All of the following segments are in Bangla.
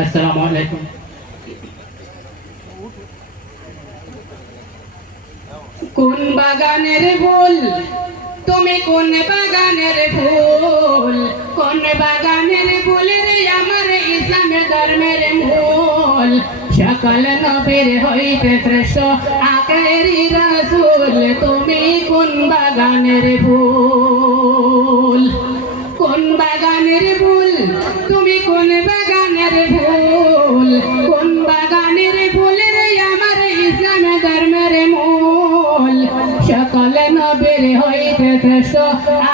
আসসালামু আলাইকুম কোন বাগানের ফুল? তুমি কোন বাগানের ফুল? কোন বাগানের ফুলের আমার ইসলামের ধর্মের মূল? সকল নবীর হইতে শ্রেষ্ঠ আকেরি রাসূল। তুমি কোন বাগানের ফুল? বাগানের ফুল? তুমি কোন বাগানের ফুল? কোন বাগানের ফুলের আমার ইসলাম ধর্মের মূল? সকল নবীর হইতে শ্রেষ্ঠ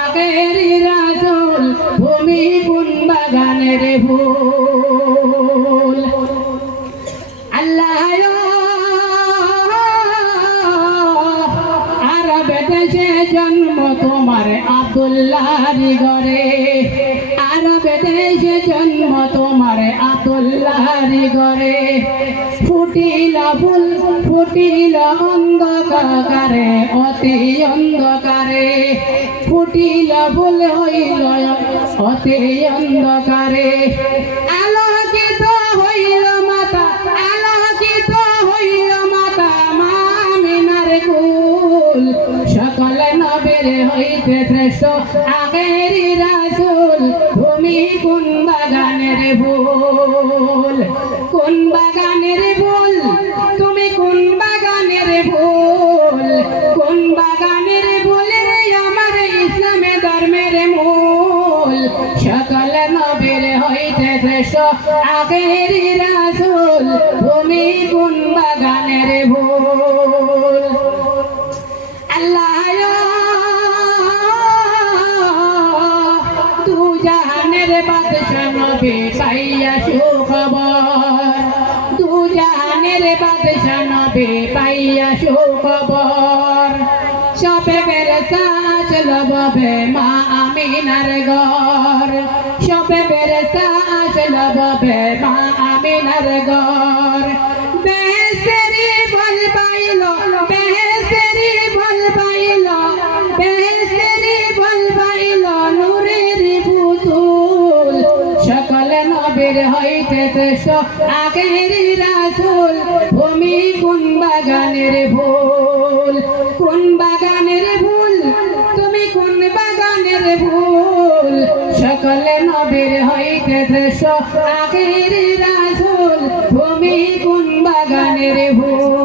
আগের রাসূল। ভূমি কোন বাগানের ফুল? আল্লাহ আরব দেশে জন্ম তোমার আব্দুল্লাহর ঘরে। আরব দেশে জন্ম তোমার আতুল্লাহারি ঘরে, ফুটিল ফুল, ফুটিল অন্ধকারে, অতি অন্ধকারে, ফুটিল ফুল হইল অতি অন্ধকারে। সকল নবের হইতে শ্রেষ্ঠ। আগের রাসুল ভূমি কোন বাগানের ফুল? কোন বাগানের ফুল? তুমি কোন বাগানের ফুল? কোন বাগানের ফুলের আমার ইসলামে ধর্মের মূল? সকল নবীর হইতে শ্রেষ্ঠ। আগের রাসুল তুমি কোন বাগানের ফুল? তু জাহানের বাদশাহ নবী পাইয়া সুখবর। দুজাহানের বাদশাহ নবী পাইয়া সুখবর। সবে বেরসা চলবে মা আমিনার ঘর। সবে বেরসা চলবে মা আমিনার ঘর। নবীর হইতে শ্রেষ্ঠ আগের রাসুল। ভূমি কোন বাগানের ভুল? কোন বাগানের ভুল? তুমি কোন বাগানের ভুল? সকলে নবীর হইতে শ্রেষ্ঠ আগের রাসুল। ভূমি কোন বাগানের ফুল